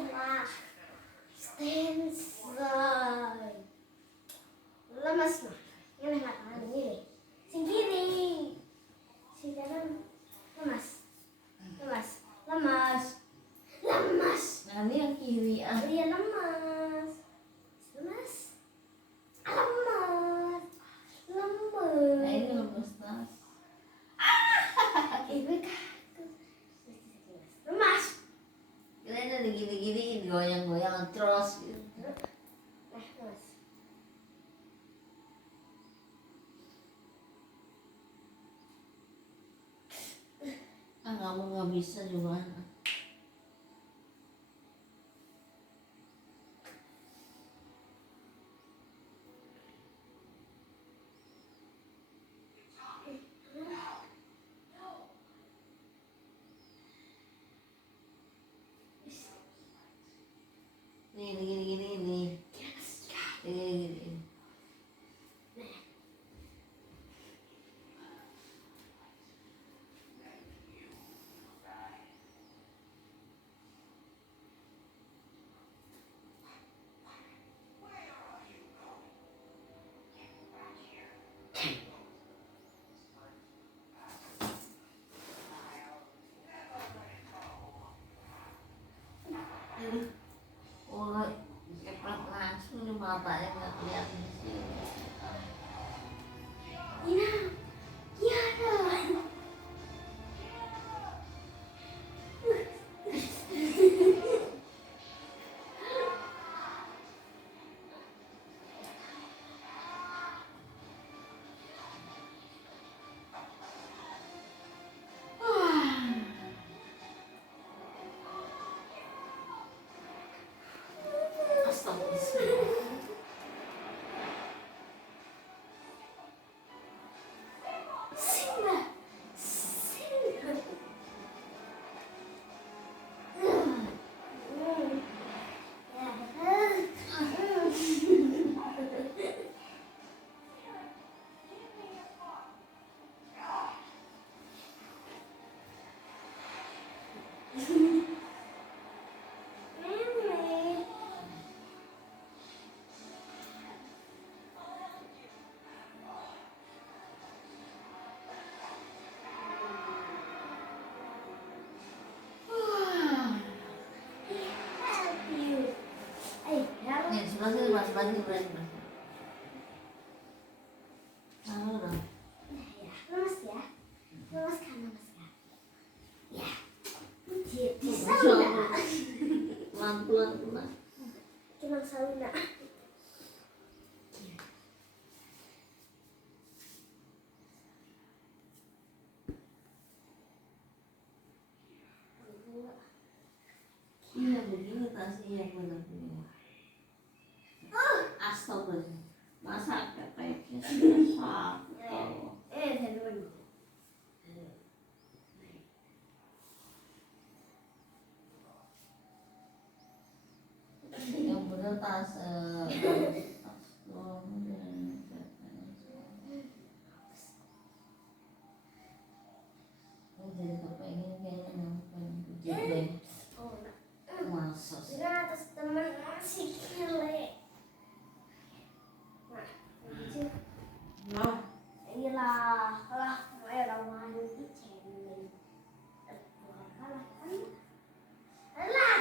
lah. Stand by. Lemas mah. Ini lah tangan ini. Sing kiri. Sing kanan lemas. Lemas. Lemas. Lemas. Nah ini yang kiri ah. Iya lemas. Lemas. Lemas. Lemas. Nah ini lemes tas. Ibu kaku. Lemas. Kita ini gini-gini goyang-goyang terus gitu. Lemas. Ah kamu nggak bisa juga. Nih gini-gini nih. Gini. Oh, cepat langsung nih matanya nggak kelihatan di sini. Ina. Tiara. Astagfirullah. Simba. Simba. Nih sebelah sini mas, sebelah sini. Tahu dong. Lemas ya. Lemas kan. Ya. Bisa Masya enggak? Allah. Pelan-pelan pelan. Cuma sauna. Iya begini tasnya benar-benar. Astagfirullah. Masa keteknya sudah satu. Saya dulu. Yang benar tas jadi kepengen kayaknya pengen pijit deh. Oh, enggak. Masa sih? Dengan atas teman masih kile. Nah, lucu. Nah, Iyalah, lah, ayo lawan di channel. Kalah kan? Alah.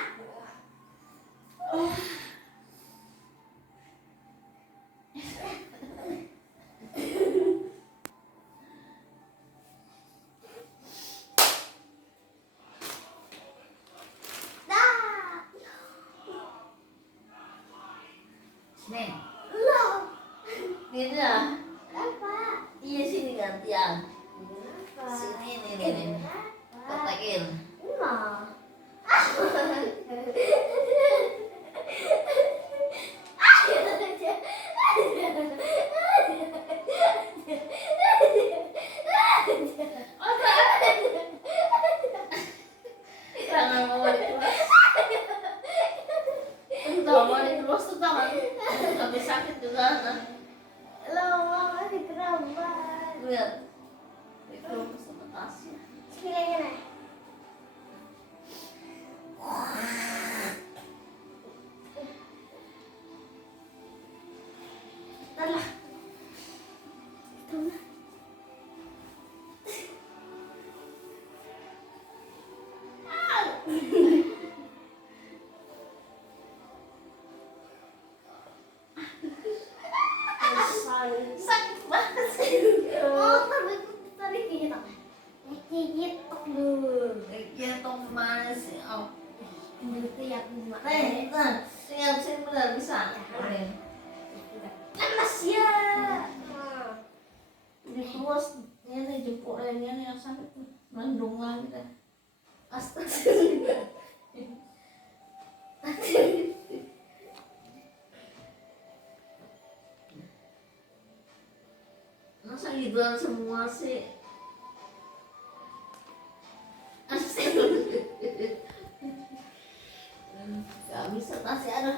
Dah. nih, Loh. gini ya. Apa? Iya sini gantian. Kenapa? Sini nih. Kenapa? Ketekin. Enggak. Jangan mau dikeras. Entah mau dikeras tuh tangan. Habis sakit juga nah. Loh, mama dikerambat. Lihat. Dikeras sama tasnya. Sini lagi nih. Sakit banget sih. Oh, tadi gigit apa? Gigit lu. Gendong mana sih? Oh, Itu ya aku nah, sini benar bisa. Panas ya. Di terus ini jemput ini yang sakit tuh mendung lagi dah. Astagfirullah. Masa gituan semua sih? Astagfirullah. Gak bisa masih ada